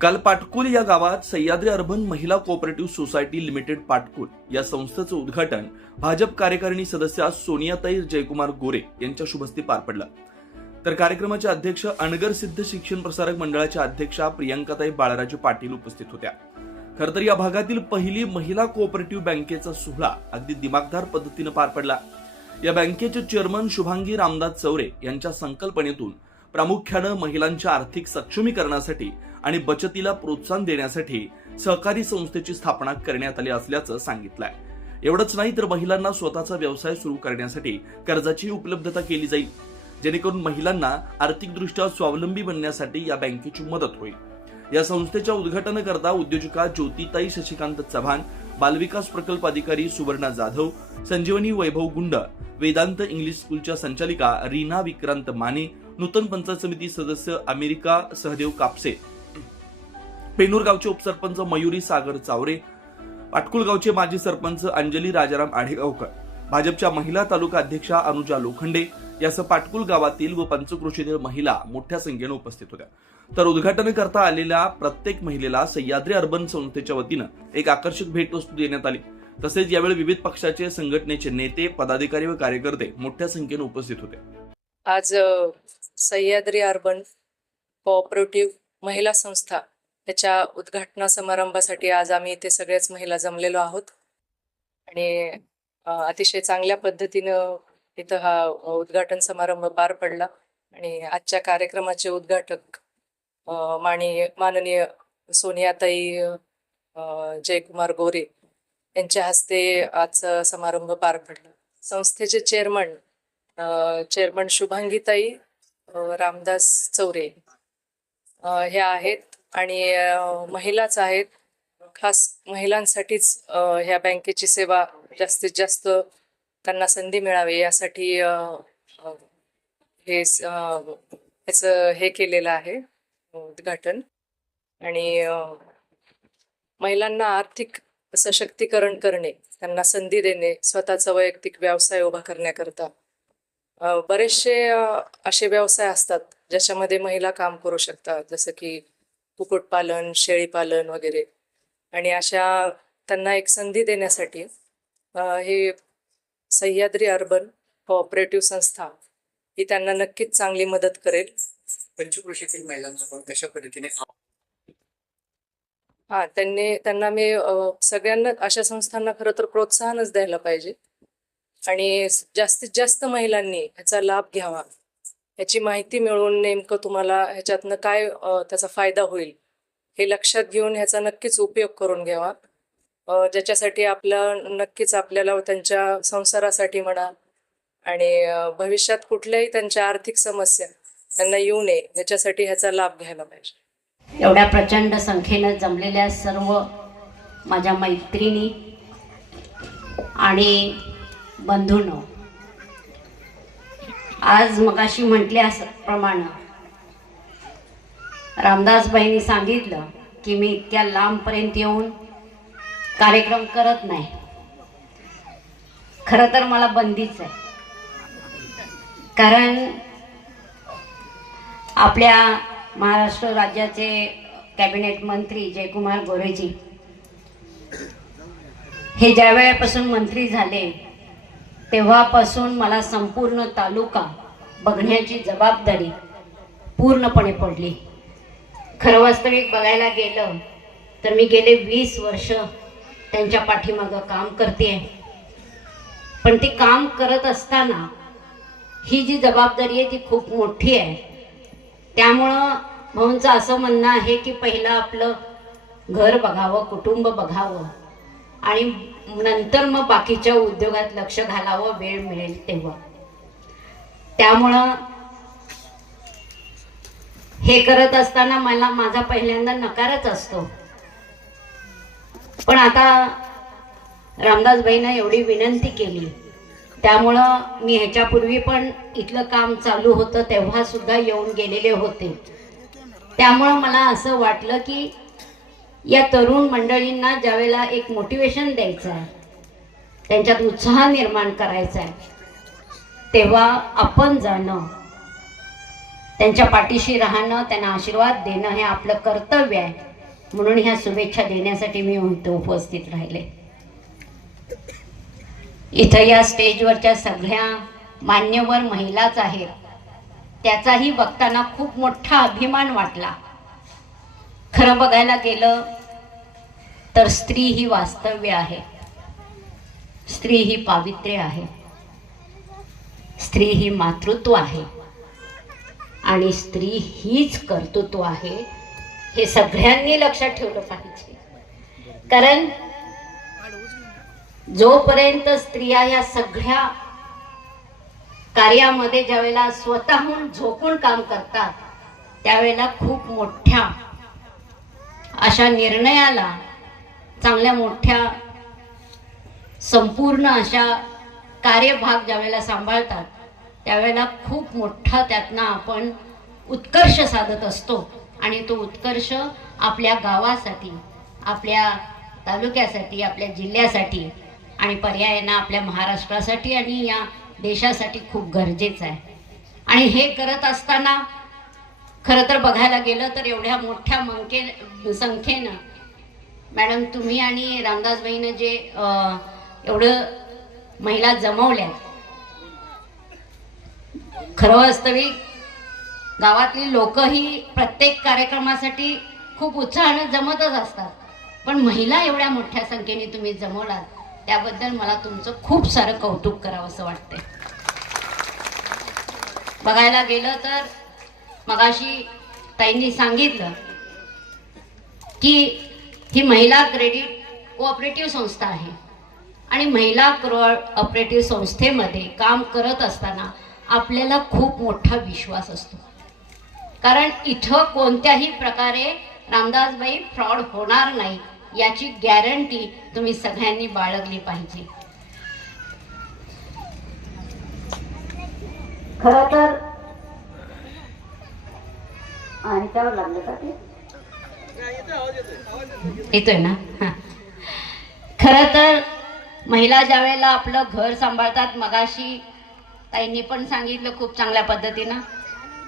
काल पाटकुल या गावात सह्याद्री अर्बन महिला कोऑपरेटिव्ह सोसायटी लिमिटेड पाटकुल या संस्थेचं उद्घाटन भाजप कार्यकारिणी सदस्या सोनियाताई जयकुमार गोरे यांच्या शुभहस्ते पार पडलं. तर कार्यक्रमाचे अध्यक्ष अनगर सिद्ध शिक्षण प्रसारक मंडळाच्या अध्यक्षा प्रियांकाताई बाळराजे पाटील उपस्थित होत्या. खरं तर या भागातील पहिली महिला कोऑपरेटिव्ह बँकेचा सोहळा अगदी दिमागदार पद्धतीनं पार पडला. या बँकेचे चेअरमन शुभांगी रामदास चौरे यांच्या संकल्पनेतून प्रामुख्यानं महिलांच्या आर्थिक सक्षमीकरणासाठी आणि बचतीला प्रोत्साहन देण्यासाठी सहकारी संस्थेची स्थापना करण्यात आली असल्याचं सांगितलंय. एवढंच नाही तर महिलांना स्वतःचा व्यवसाय सुरू करण्यासाठी कर्जाची उपलब्धता केली जाईल, जेणेकरून महिलांना आर्थिकदृष्ट्या स्वावलंबी बनण्यासाठी या बँकेची मदत होईल. या संस्थेच्या उद्घाटनाकरता उद्योजका ज्योतिताई शशिकांत चव्हाण, बालविकास प्रकल्प अधिकारी सुवर्णा जाधव, संजीवनी वैभव गुंड, वेदांत इंग्लिश स्कूलच्या संचालिका रीना विक्रांत माने, नूतन पंचायत समिती सदस्य अमेरिका सहदेव कापसे, पेनूर गावचे उपसरपंच मयुरी सागर चावरे, पाटकुल गावचे माजी सरपंच अंजली राजाराम आढेगावकर, भाजपच्या महिला तालुका अध्यक्षा अनुजा लोखंडे यासह पाटकुल गावातील व पंचक्रोशीतील महिला मोठ्या संख्येने उपस्थित होत्या. तर उद्घाटनाकरता आलेल्या प्रत्येक महिलेला सह्याद्री अर्बन संस्थेच्या वतीनं एक आकर्षक भेटवस्तू देण्यात आली. तसेच यावेळी विविध पक्षाचे संघटनेचे नेते, पदाधिकारी व कार्यकर्ते मोठ्या संख्येने उपस्थित होते. आज सह्याद्री अर्बन कोऑपरेटिव्ह महिला संस्था त्याच्या उद्घाटना समारंभासाठी आज आम्ही इथे सगळ्याच महिला जमलेलो आहोत आणि अतिशय चांगल्या पद्धतीनं इथं हा उद्घाटन समारंभ पार पडला. आणि आजच्या कार्यक्रमाचे उद्घाटक माननीय सोनियाताई जयकुमार गोरे यांच्या हस्ते आज समारंभ पार पडला. संस्थेचे चेअरमन शुभांगीताई रामदास चौरे हे आहेत आणि महिलाच आहेत. खास महिलांसाठीच ह्या बँकेची सेवा जास्तीत जास्त त्यांना संधी मिळावी यासाठी हे केलेलं आहे उद्घाटन. आणि महिलांना आर्थिक सशक्तीकरण करणे, त्यांना संधी देणे, स्वतःचा वैयक्तिक व्यवसाय उभा करण्याकरता बरेचसे असे व्यवसाय असतात ज्याच्यामध्ये महिला काम करू शकतात, जसं की कुक्कुटपालन, शेळीपालन वगैरे. आणि अशा त्यांना एक संधी देण्यासाठी हे सह्याद्री अर्बन कोऑपरेटिव्ह संस्था ही त्यांना नक्कीच चांगली मदत करेल. पंचक्रोशीतील महिलांना कशा पद्धतीने त्यांना मी सगळ्यांना अशा संस्थांना खरं तर प्रोत्साहनच द्यायला पाहिजे आणि जास्तीत जास्त महिलांनी ह्याचा लाभ घ्यावा, ह्याची माहिती मिळवून नेमकं तुम्हाला ह्याच्यातनं काय त्याचा फायदा होईल हे लक्षात घेऊन ह्याचा नक्कीच उपयोग करून घ्यावा, ज्याच्यासाठी नक्कीच आपल्याला त्यांच्या संसारासाठी म्हणा आणि भविष्यात कुठल्याही त्यांच्या आर्थिक समस्या त्यांना येऊ नये याच्यासाठी ह्याचा लाभ घ्यायला पाहिजे. एवढ्या प्रचंड संख्येनं जमलेल्या सर्व माझ्या मैत्रिणी आणि बंधूंनो, आज मगाशी म्हटल्याप्रमाणे रामदासबाईंनी सांगितलं की मी इतक्या लांबपर्यंत येऊन कार्यक्रम करत नाही. खरं तर मला बंदीच आहे, कारण आपल्या महाराष्ट्र राज्याचे कॅबिनेट मंत्री जयकुमार गोरेजी हे ज्या वेळेपासून मंत्री झाले तेव्हापासून मला संपूर्ण तालुका बघण्याची जबाबदारी पूर्णपणे पडली. खरं वास्तविक बघायला गेलं तर मी गेले 20 वर्ष त्यांच्या पाठीमागं काम करते. पण ते काम करत असताना ही जी जबाबदारी आहे ती खूप मोठी आहे. त्यामुळं भाऊंचं असं म्हणणं आहे की पहिलं आपलं घर बघावं, कुटुंब बघावं आणि नंतर मग बाकीच्या उद्योगात लक्ष घालावं वेळ मिळेल तेव्हा. त्यामुळं हे करत असताना मला माझा पहिल्यांदा नकारच असतो. पण आता रामदासबाईंना एवढी विनंती केली त्यामुळं मी ह्याच्यापूर्वी पण इथलं काम चालू होतं तेव्हा सुद्धा येऊन गेलेले होते. त्यामुळं मला असं वाटलं की या तरुण मंडळींना ज्यावेळेला एक मोटिवेशन द्यायचं आहे, त्यांच्यात उत्साह निर्माण करायचा आहे, तेव्हा आपण जाणं, त्यांच्या पाठीशी राहणं, त्यांना आशीर्वाद देणं हे आपलं कर्तव्य आहे. म्हणून ह्या शुभेच्छा देण्यासाठी मी इथं उपस्थित राहिले. इथं या स्टेजवरच्या सगळ्या मान्यवर महिलाच आहेत. त्याचाही बघताना खूप मोठा अभिमान वाटला. खरं बघायला गेलं तर स्त्री ही वास्तव्य आहे, स्त्री ही पावित्र्य आहे, स्त्री ही मातृत्व आहे आणि स्त्री हीच कर्तृत्व आहे. हे सगळ्यांनी लक्षात ठेवलं पाहिजे. कारण जोपर्यंत स्त्रिया या सगळ्या कार्यामध्ये ज्यावेळेला स्वतःहून झोकून काम करतात त्यावेळेला खूप मोठ्या अशा निर्णयाला, चांगल्या मोठ्या संपूर्ण अशा कार्यभाग ज्यावेळेला सांभाळतात त्यावेळेला खूप मोठा त्यातनं आपण उत्कर्ष साधत असतो. आणि तो उत्कर्ष आपल्या गावासाठी, आपल्या तालुक्यासाठी, आपल्या जिल्ह्यासाठी आणि पर्यायानं आपल्या महाराष्ट्रासाठी आणि या देशासाठी खूप गरजेचं आहे. आणि हे करत असताना खरं तर बघायला गेलं तर एवढ्या मोठ्या संख्येनं मॅडम तुम्ही आणि रामदासबाईनं जे एवढं महिला जमवल्या, खरं वास्तविक गावातली लोकही प्रत्येक कार्यक्रमासाठी खूप उत्साहानं जमतच असतात, पण महिला एवढ्या मोठ्या संख्येने तुम्ही जमवलात त्याबद्दल मला तुमचं खूप सारं कौतुक करावं असं वाटतंय. बघायला गेलं तर मगाशी ताईंनी सांगितलं की ही महिला क्रेडिट कोऑपरेटिव्ह संस्था आहे आणि महिला कोऑपरेटिव्ह संस्थेमध्ये काम करत असताना आपल्याला खूप मोठा विश्वास असतो. कारण इथं कोणत्याही प्रकारे रामदासबाई फ्रॉड होणार नाही याची गॅरंटी तुम्ही सगळ्यांनी बाळगली पाहिजे. खरं तर त्यावर लागलं का ते येतोय ना. खरं तर महिला ज्या वेळेला आपलं घर सांभाळतात, मगाशी ताईंनी पण सांगितलं खूप चांगल्या पद्धतीनं,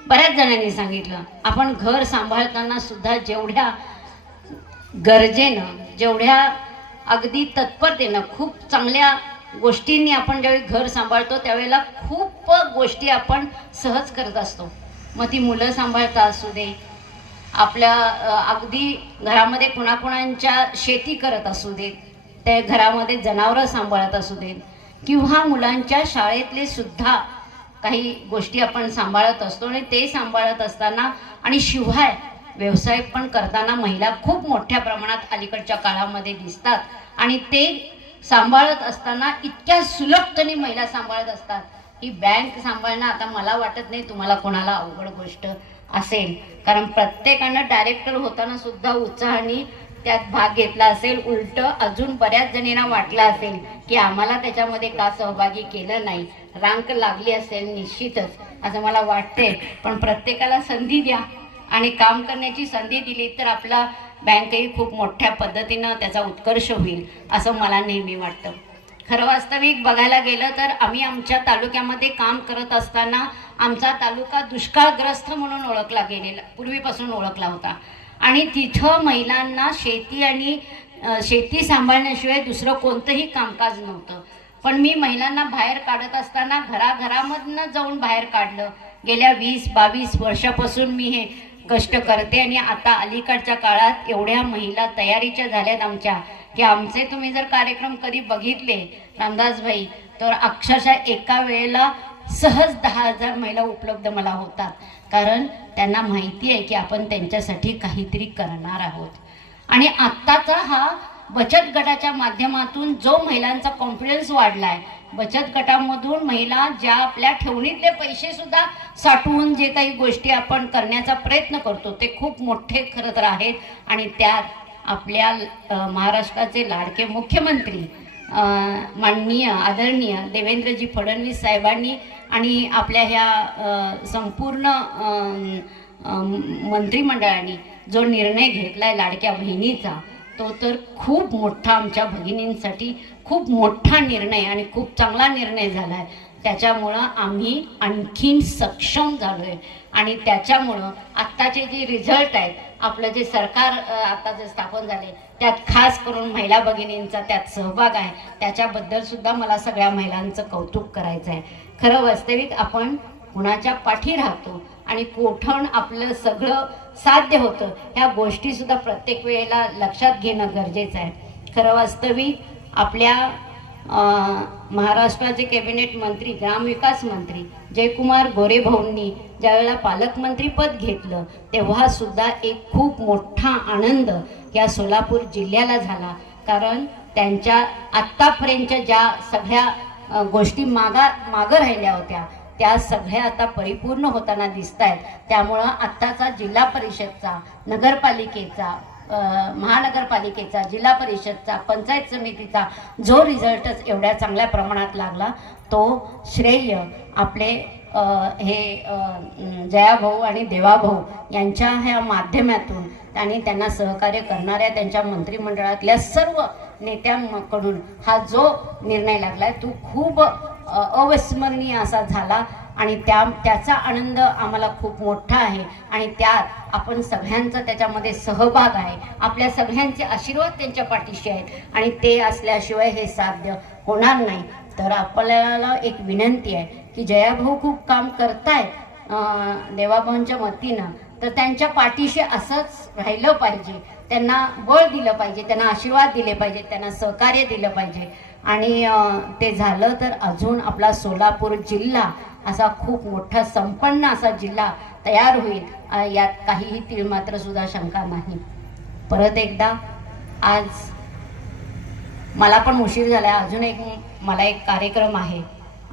बऱ्याच जणांनी सांगितलं, आपण घर सांभाळताना सुद्धा जेवढ्या गरजेनं, जेवढ्या अगदी तत्परतेनं, खूप चांगल्या गोष्टींनी आपण ज्यावेळी घर सांभाळतो त्यावेळेला खूप गोष्टी आपण सहज करत असतो. मग ती मुलं सांभाळता असू दे, आपल्या अगदी घरामध्ये कुणाकुणांच्या शेती करत असू देत, त्या घरामध्ये जनावरं सांभाळत असू देत, किंवा मुलांच्या शाळेतले सुद्धा काही गोष्टी आपण सांभाळत असतो. आणि ते सांभाळत असताना आणि शिवाय व्यवसाय पण करताना महिला खूप मोठ्या प्रमाणात अलीकडच्या काळामध्ये दिसतात. आणि ते सांभाळत असताना इतक्या सुलभतेने महिला सांभाळत असतात. ही बँक सांभाळणं आता मला वाटत नाही तुम्हाला कोणाला अवघड गोष्ट असेल, कारण प्रत्येकानं डायरेक्टर होताना सुद्धा उत्साहाने त्यात भाग घेतला असेल. उलट अजून बऱ्याच जणींना वाटलं असेल की आम्हाला त्याच्यामध्ये का सहभागी केलं नाही, रांक लागली असेल निश्चितच असं मला वाटते. पण प्रत्येकाला संधी द्या आणि काम करण्याची संधी दिली तर आपला बँकही खूप मोठ्या पद्धतीनं त्याचा उत्कर्ष होईल असं मला नेहमी वाटतं. खरं वास्तविक बघायला गेलं तर आम्ही आमच्या तालुक्यामध्ये काम करत असताना आमचा तालुका दुष्काळग्रस्त म्हणून ओळखला गेलेला, पूर्वीपासून ओळखला होता. आणि तिथं महिलांना शेती आणि शेती सांभाळण्याशिवाय दुसरं कोणतंही कामकाज नव्हतं. पण मी महिलांना बाहेर काढत असताना घराघरामधनं जाऊन बाहेर काढलं. गेल्या 20-22 वर्षापासून मी हे कष्ट करते आणि आता अलीकडच्या काळात एवढ्या महिला तयारीच्या झाल्यात आमच्या की आमचे तुम्ही जर कार्यक्रम कधी बघितले रामदासभाई तर अक्षरशः एका वेळेला सहज 10,000 महिला उपलब्ध मला होतात. कारण त्यांना माहिती आहे की आपण त्यांच्यासाठी काहीतरी करणार आहोत. आणि आत्ताचा हा बचत गटाच्या माध्यमातून जो महिलांचा कॉन्फिडन्स वाढला आहे, बचत गटामधून महिला ज्या आपल्या ठेवणीतले पैसे सुद्धा साठवून जे काही गोष्टी आपण करण्याचा प्रयत्न करतो ते खूप मोठे खरं तर आहेत. आणि त्यात आपल्या महाराष्ट्राचे लाडके मुख्यमंत्री माननीय आदरणीय देवेंद्रजी फडणवीस साहेबांनी आणि आपल्या ह्या संपूर्ण मंत्रिमंडळाने जो निर्णय घेतला आहे लाडक्या बहिणीचा, तो तर खूप मोठा आमच्या भगिनींसाठी खूप मोठा निर्णय आणि खूप चांगला निर्णय झाला आहे. त्याच्यामुळं आम्ही आणखीन सक्षम झालो आहे आणि त्याच्यामुळं आत्ताचे जे रिझल्ट आहेत आपलं जे सरकार आता जे स्थापन झाले त्यात खास करून महिला भगिनींचा त्यात सहभाग आहे, त्याच्याबद्दल सुद्धा मला सगळ्या महिलांचं कौतुक करायचं आहे. खरं वास्तविक आपण कुणाच्या पाठी राहतो आणि कोठण आपलं सगळं साध्य होतं ह्या गोष्टीसुद्धा प्रत्येक वेळेला लक्षात घेणं गरजेचं आहे. खरं वास्तविक आपल्या महाराष्ट्राचे कॅबिनेट मंत्री ग्रामविकास मंत्री जयकुमार गोरे भाऊंनी ज्यावेळेला पालकमंत्रीपद घेतलं तेव्हा सुद्धा एक खूप मोठा आनंद या सोलापूर जिल्ह्याला झाला, कारण त्यांच्या आत्तापर्यंतच्या ज्या सगळ्या गोष्टी मागं राहिल्या होत्या त्या सगळ्या आता परिपूर्ण होताना दिसत आहेत. त्यामुळं आत्ताचा जिल्हा परिषदचा, नगरपालिकेचा, महानगरपालिकेचा, जिल्हा परिषदचा, पंचायत समितीचा जो रिझल्टच एवढ्या चांगल्या प्रमाणात लागला तो श्रेय आपले हे जयाभाऊ आणि देवाभाऊ यांच्या ह्या माध्यमातून आणि त्यांना सहकार्य करणाऱ्या त्यांच्या मंत्रिमंडळातल्या सर्व नेत्यांकडून हा जो निर्णय लागला तो खूप अविस्मरणीय असा झाला आणि त्याचा आनंद आम्हाला खूप मोठा आहे आणि त्यात आपण सगळ्यांचा त्याच्यामध्ये सहभाग आहे. आपल्या सगळ्यांचे आशीर्वाद त्यांच्या पाठीशी आहेत आणि ते असल्याशिवाय हे साध्य होणार नाही. तर आपल्याला एक विनंती आहे की जयाभाऊ खूप काम करतायत देवाभाऊंच्या वतीनं, तर त्यांच्या पाठीशी असंच राहिलं पाहिजे, त्यांना बळ दिलं पाहिजे, त्यांना आशीर्वाद दिले पाहिजे, त्यांना सहकार्य दिलं पाहिजे आणि ते झालं तर अजून आपला सोलापूर जिल्हा असा खूप मोठा संपन्न असा जिल्हा तयार होईल, यात काहीही तीळमात्र सुद्धा शंका नाही. परत एकदा आज मला पण उशीर झाला, अजून मला एक कार्यक्रम आहे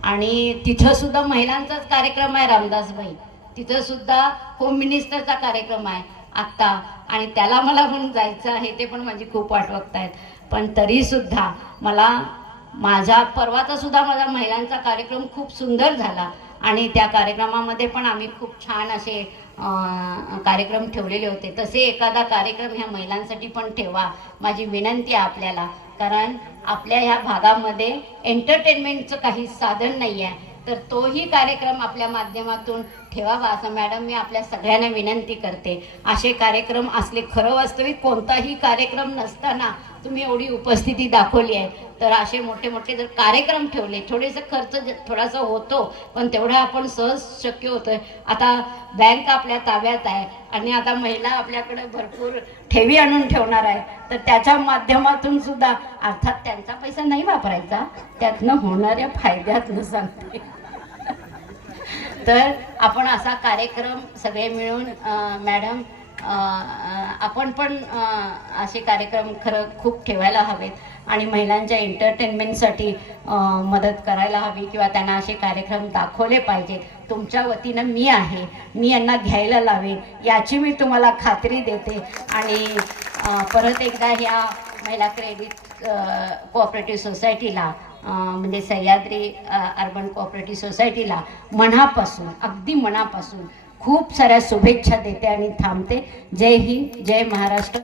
आणि तिथं सुद्धा महिलांचाच कार्यक्रम आहे रामदासबाई, तिथं सुद्धा होम मिनिस्टरचा कार्यक्रम आहे आत्ता आणि त्याला मला पण जायचं आहे, ते पण माझी खूप वाट बघतायत. पण तरी सुद्धा मला माझा परवाचा सुद्धा माझा महिलांचा कार्यक्रम खूप सुंदर झाला आणि त्या कार्यक्रमामध्ये पण आम्ही खूप छान असे कार्यक्रम ठेवलेले होते. तसे एखादा कार्यक्रम ह्या महिलांसाठी पण ठेवा, माझी विनंती आहे आपल्याला, कारण आपल्या ह्या भागामध्ये एंटरटेनमेंटचं काही साधन नाही आहे, तर तोही कार्यक्रम आपल्या माध्यमातून ठेवावा असं मॅडम मी आपल्या सगळ्यांना विनंती करते. असे कार्यक्रम असले, खरं वास्तविक कोणताही कार्यक्रम नसताना तुम्ही एवढी उपस्थिती दाखवली आहे, तर असे मोठे मोठे जर कार्यक्रम ठेवले, थोडेसे खर्च थोडासा होतो पण तेवढा आपण सहज शक्य होतोय. आता बँक आपल्या ताब्यात आहे आणि आता महिला आपल्याकडे भरपूर ठेवी आणून ठेवणार आहे, तर त्याच्या माध्यमातून सुद्धा अर्थात त्यांचा पैसा नाही वापरायचा, त्यातनं होणाऱ्या फायद्यातनं सांगते. तर आपण असा कार्यक्रम सगळे मिळून मॅडम आपण पण असे कार्यक्रम खरं खूप ठेवायला हवेत आणि महिलांच्या एंटरटेनमेंटसाठी मदत करायला हवी किंवा त्यांना असे कार्यक्रम दाखवले पाहिजेत. तुमच्या वतीनं मी आहे, मी यांना घ्यायला लावेन याची मी तुम्हाला खात्री देते. आणि परत एकदा ह्या महिला क्रेडिट कोऑपरेटिव्ह सोसायटीला म्हणजे सह्याद्री अर्बन कोऑपरेटिव्ह सोसायटीला मनापासून, अगदी मनापासून खूप साऱ्या शुभेच्छा देते आणि थांबते. जय हिंद, जय महाराष्ट्र.